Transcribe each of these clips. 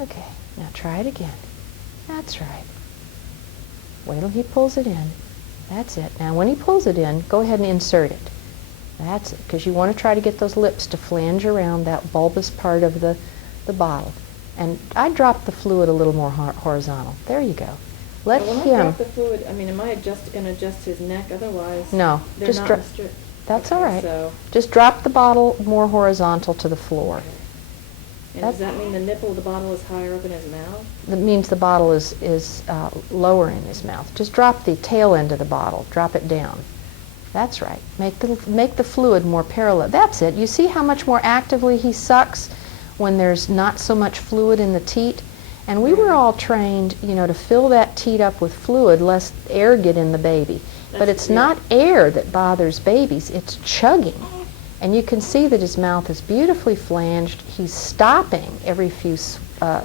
Okay, now try it again. That's right. Wait till he pulls it in. That's it. Now when he pulls it in, go ahead and insert it. That's it, because you want to try to get those lips to flange around that bulbous part of the bottle. And I drop the fluid a little more horizontal. There you go. Let when him. I drop the fluid, I mean, am I going to adjust his neck? Otherwise, No, they're just not drop. restrict. That's Okay, all right. So. Just drop the bottle more horizontal to the floor. Okay. And does that mean the nipple of the bottle is higher up in his mouth? That means the bottle is lower in his mouth. Just drop the tail end of the bottle. Drop it down. That's right. Make the fluid more parallel. That's it. You see how much more actively he sucks when there's not so much fluid in the teat? And we were all trained, you know, to fill that teat up with fluid lest air get in the baby. But it's not air that bothers babies, it's chugging. And you can see that his mouth is beautifully flanged. He's stopping every few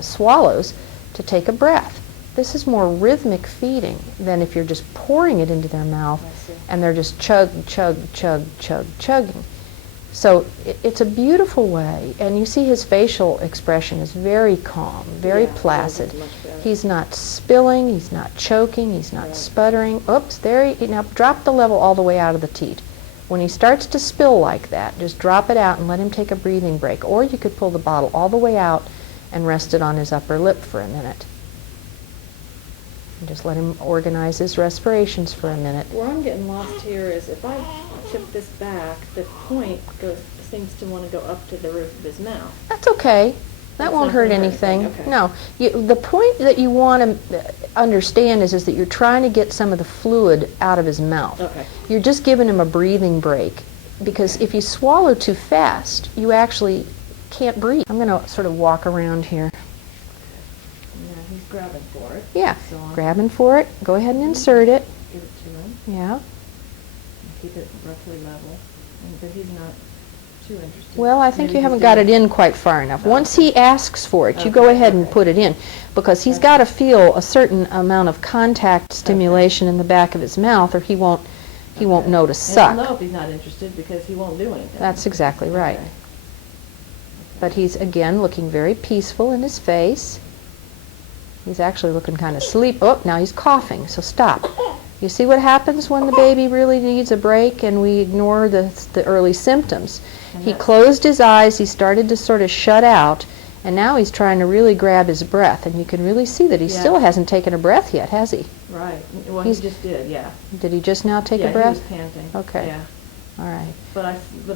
swallows to take a breath. This is more rhythmic feeding than if you're just pouring it into their mouth and they're just chug, chug, chug, chug, chugging. So it's a beautiful way, and you see his facial expression is very calm, very placid. He's not spilling, he's not choking, he's not sputtering. Oops, there he, now drop the level all the way out of the teat. When he starts to spill like that, just drop it out and let him take a breathing break. Or you could pull the bottle all the way out and rest it on his upper lip for a minute. And just let him organize his respirations for a minute. Where I'm getting lost here is if I tip this back, the point seems to want to go up to the roof of his mouth. That's okay. That won't hurt anything. Okay. No. The point that you want to understand is that you're trying to get some of the fluid out of his mouth. Okay. You're just giving him a breathing break, because if you swallow too fast, you actually can't breathe. I'm going to sort of walk around here. Yeah, he's grabbing for it. Yeah, so grabbing for it. Go ahead and insert it. Give it to him. Yeah. Keep it roughly level. But he's not too interested. Well, I think you haven't got it in quite far enough. Once he asks for it, you go ahead and put it in, because he's got to feel a certain amount of contact stimulation in the back of his mouth, or he won't know to suck. And he'll know if he's not interested because he won't do anything. That's exactly right. Okay. But he's, again, looking very peaceful in his face. He's actually looking kind of sleepy. Oh, now he's coughing, so stop. You see what happens when the baby really needs a break and we ignore the early symptoms. He closed his eyes, he started to sort of shut out, and now he's trying to really grab his breath, and you can really see that he still hasn't taken a breath yet, has he? Right. Well, he just did, yeah. Did he just now take a breath? Yeah, he was panting. Okay. Yeah. All right. But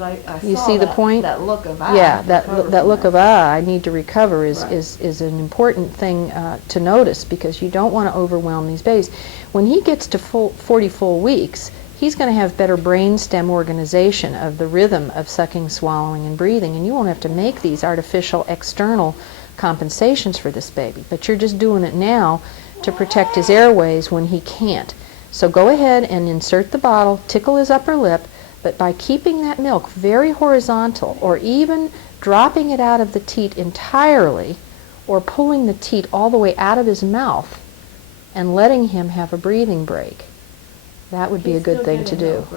I You saw see the point? that look of ah. Yeah, that look of I need to recover is an important thing to notice, because you don't want to overwhelm these babies. When he gets to 40 full weeks, he's going to have better brainstem organization of the rhythm of sucking, swallowing, and breathing, and you won't have to make these artificial external compensations for this baby. But you're just doing it now to protect his airways when he can't. So go ahead and insert the bottle, tickle his upper lip, but by keeping that milk very horizontal, or even dropping it out of the teat entirely, or pulling the teat all the way out of his mouth and letting him have a breathing break, that would be a good thing to do.